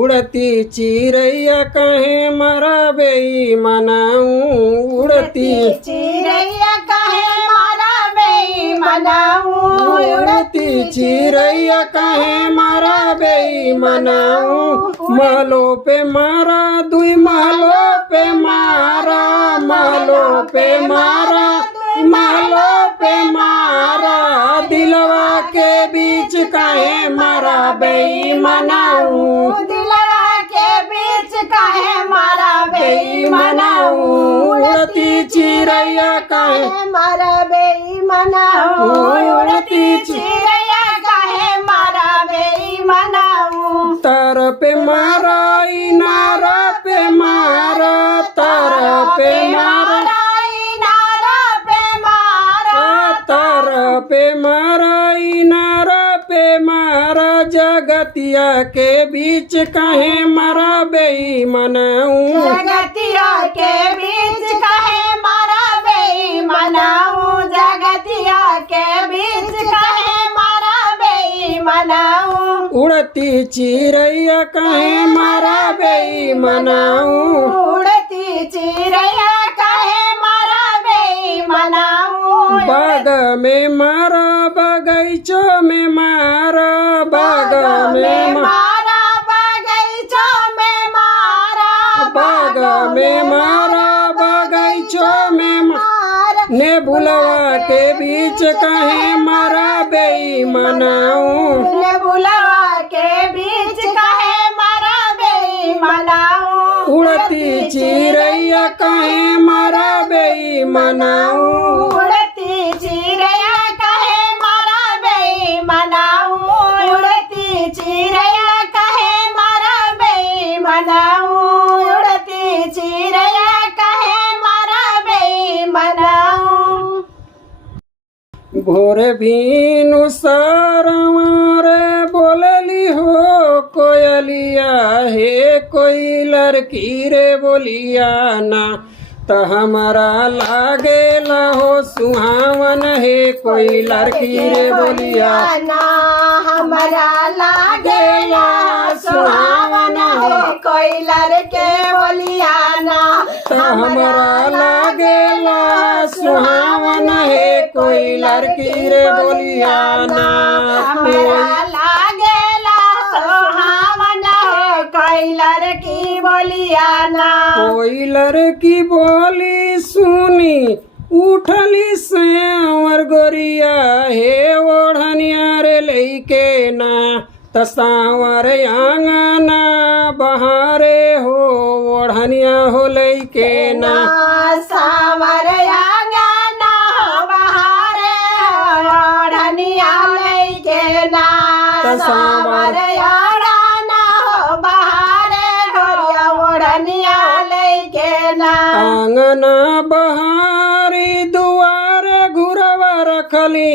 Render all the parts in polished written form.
उड़ती चिड़ैया कहे मारा बेईमानाऊ उड़ती चिड़ैया कहे मारा बेईमानाऊ उड़ती चिड़ैया कहे मारा बेईमानाऊ महलो पे मारा दुई महलो पे मारा महलो पे मारा महलो पे मारा दिलवा के बीच काहे मारा बेईमानाऊ दिलवा के बीच काहे मारा बेईमानाऊ उड़ती चिड़ैया काहे मारा बेईमानाऊ उड़ती चिड़ैया काहे मारा बेईमानाऊ तार पे मारा इनार पे मारा तार पे मारा तार पे मारा इनार पे मारा जगतिया के बीच काहे मारा बेईमानाऊ जगतिया के बीच काहे मारा बेईमानाऊ जगतिया के बीच काहे मारा बेईमानाऊ उड़ती चिड़ैया काहे मारा बेईमानाऊ उड़ती चिड़ैया काहे मारा बेईमानाऊ बाग में मारा बगीचो में मारा बाग में मारा बगीचो में मारा बाग में मारा बगीचो में मारा ने बुलवा के बीच कहे मारा बेईमानाऊ बुलवा के बीच काहे मारा बेईमानाऊ उड़ती चिड़ैया कहे मारा बेईमानाऊ उड़ती चिड़ैया काहे मारा बेईमानाऊ उड़ती चिड़ैया काहे मारा बेईमानाऊ उड़ती चिड़ैया काहे मारा बेईमानाऊ भोरे बीनु सारवारे बोलली हो कोयलिया हे कोई लड़की रे बोलिया ना त हमारा लागेला हो सुहावन हे कोई लड़की रे बोलिया ना हमारा लागेला सुहावन है कोई लड़के बोलिया ना त हमारा लागेला सुहावन हे कोई लड़की रे बोलिया ना हमारा लागेला सुहावन है कोई लड़की बोलिया ना कोई लड़की बोली सुनी उठली सांवर गोरिया हे ओढ़निया रे लइके ना त सांवर आंगना बहारे हो ओढ़निया हो लइके ना सावर आंगना बहारे ओढ़निया लइके ना सावर आंगना बहारे ओढ़निया लइके ना आंगना बहारी दुआर घुरवा रखली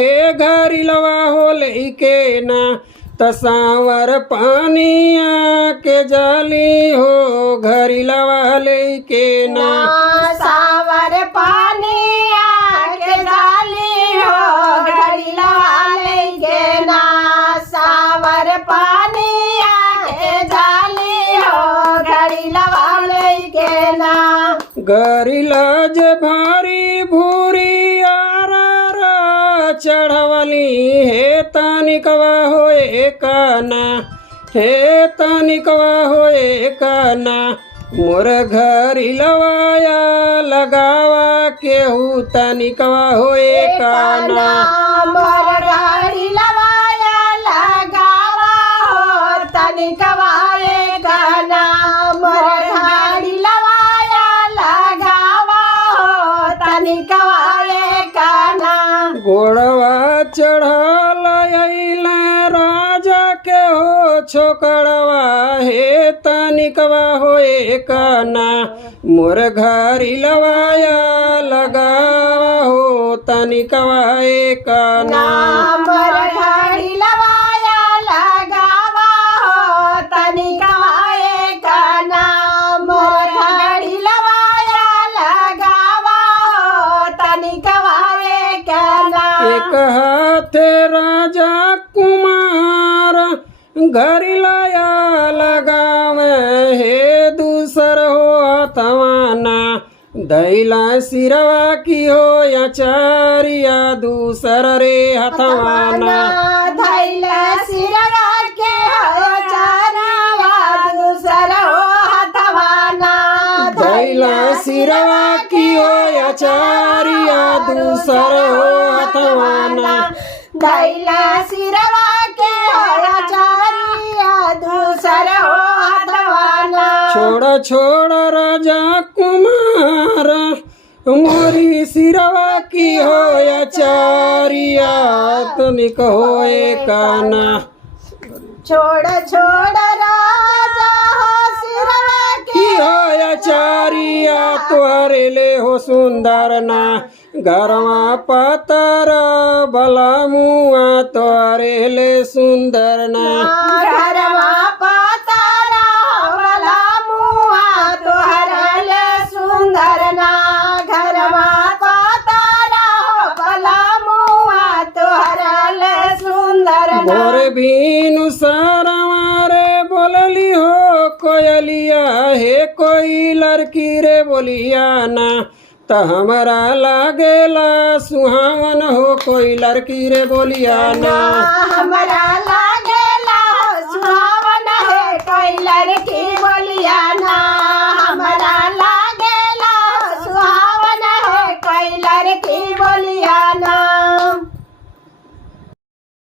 हे घरिलवा हो लइके ना त सांवर पानिया के जाली हो घरिलवा लइके ना सावर पानिया के जाली हो घड़िला लइके ना सावर पानिया के जाली हो घड़िला लइके ना गरिला जे भारी भूरी आरा चढ़वली हे तनिकवा होए काना हे तनिकवा होए काना मोर घरिलवाया लगावा केहू तनिकवा होए काना मोर घड़िला लगावा हो तनिकवा गाना मोर घड़िला लगावा हो तनिकवा गाना गोड़वा चढ़ल अइला राजा के हो छोकड़वा हे तनिकवा होए काना मोर घरिलवाया लगावा हो तनिकवा काना मोर घड़िला लगावा हो तनिकवा गाना मोर घड़िला लगावा हो तनिकवा गाना एक हाथे राजा कुमार घरिलया लगा दैला सिरवा की हो आचारिया दूसर रे हथवाना धैल सिरवा के हो चारवा दूसर हो हथवाना दैला सिरवा की हो आचारिया दूसर हो हथवाना धैल सिरवा के हो चारिया दूसर हो हथवाना छोड़ छोड़ राजा कुमार मोरी सिरवा की हो आचारिया तनिक होए काना छोड़ छोड़ राजा हो सिरवा की के हो आचारिया तोहरे ले हो सुंदर ना घरवा पतर भला मुआ तोहरे ले सुंदर ना घरवा पातारा भला मुआ तोहर ले सुंदर ना घरवा पातारा भला मुआ तोहर ले सुंदर ना भोर बीनु सारवा रे बोलली हो कोयलिया हे कोई लड़की रे बोलिया ना त हमरा लागेला सुहावन हो कोई लड़की रे बोलिया ना हमरा लागेला सुहावन है कोई लड़की बोलिया ना हमरा लागेला सुहावन है कोई लड़की बोलिया ना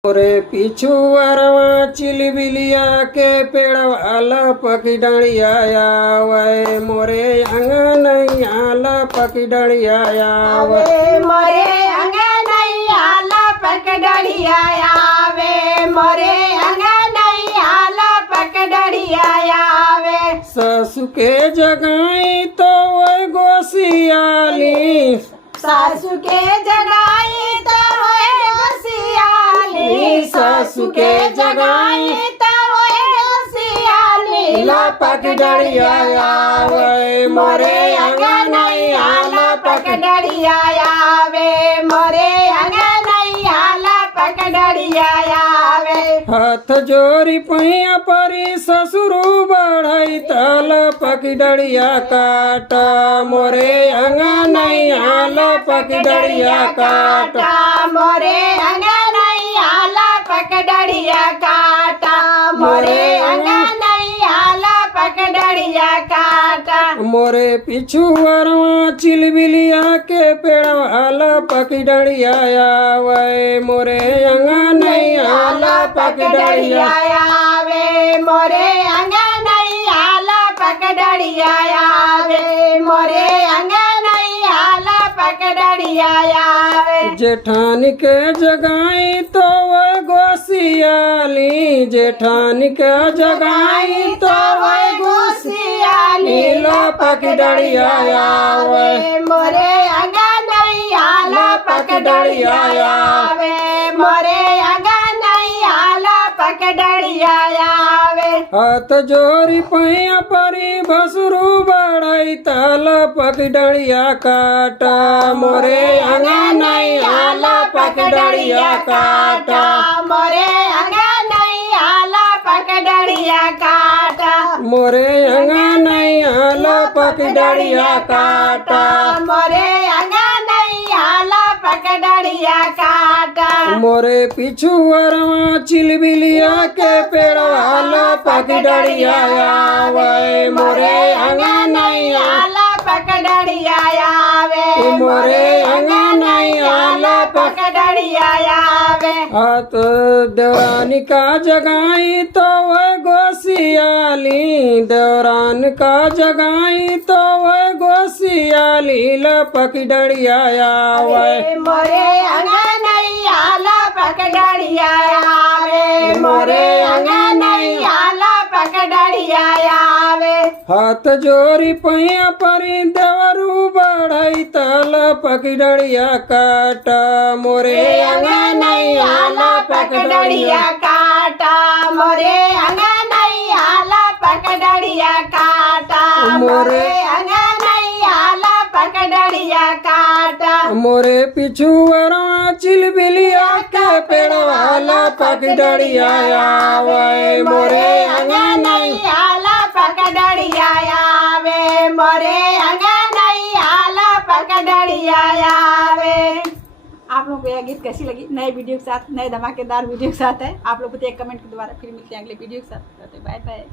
मोरे पीछू अरवा चिलबिलिया के पेड़वा लपक डणिया आवे मोरे अंगनैया लपक डणिया आवे आवे मोरे अंगनैया लपक डढ़िया आवे मोरे अंगनैया लपक डढ़िया आवे ससु के जगाई तो वो गोसियाली सासू के जगाई तो सियाली सासु के जगाई तो सियाली लपक डणिया आवे मोरे अंगनैया लपक डढ़िया आवे मोरे अंगनैया लपक डढ़िया आवे हाथ जोरी पैया परी ससुरु बढ़ई तल पक डड़िया काट मोरे अंगनैया लपक डड़िया काट मोरे अंगनैया लपक डढ़िया काटा मोरे अंगनैया लपक डढ़िया काटा मोरे पिछु अरवा चिलबिलिया के पेड़वा लपक डड़िया आवे मोरे अंगनैया लपक डड़िया आवे मोरे अंगनैया लपक डढ़िया आवे मोरे अंगनैया लपक डढ़िया आवे जेठान के जगाई तो वह गोसियाली जेठान के जगाई तो वह गोसियाली लपक डड़िया आवे मोरे अंगनैया लपक डढ़िया आवे मोरे अंगनैया लपक डढ़िया आवे हाथ जोरी पैया परी भसुरु बढ़ई तल पक डड़िया काट मोरे अंगनैया लपक डड़िया काट मोरे अंगनैया लपक डढ़िया काटा मोरे अंगनैया लपक डड़िया काट मोरे अंगनैया लपक डढ़िया काटा मोरे पिछु अरवा चिलबिलिया के पेड़वा लपक डड़िया आवे मोरे अंगनैया लपक डढ़िया आवे मोरे अंगनैया लपक डढ़िया आवे हाथ देवरानी का जगाई तो वह गोसियाली देवरान का जगाई तो वह गोसियाली लपक डड़िया आवे मोरे अंगनैया लपक डढ़िया आवे मोरे अंगनैया लपक डढ़िया आवे हाथ जोरी पैया परी देवरू बढ़ई तल पक डड़िया काट मोरे अंगनैया लपक डड़िया काटा मोरे अंगनैया लपक डढ़िया काटा मोरे अंगनैया लपक डढ़िया काटा मोरे पिछुअरा चिलबिलिया के पेड़वा लपक डड़िया आवे मोरे अंगनैया लपक डढ़िया आवे मोरे अंगनैया आप लोगों को यह गीत कैसी लगी, नए वीडियो के साथ, नए धमाकेदार वीडियो के साथ है। आप लोग को एक कमेंट के द्वारा फिर मिलते हैं अगले वीडियो के साथ। Bye by.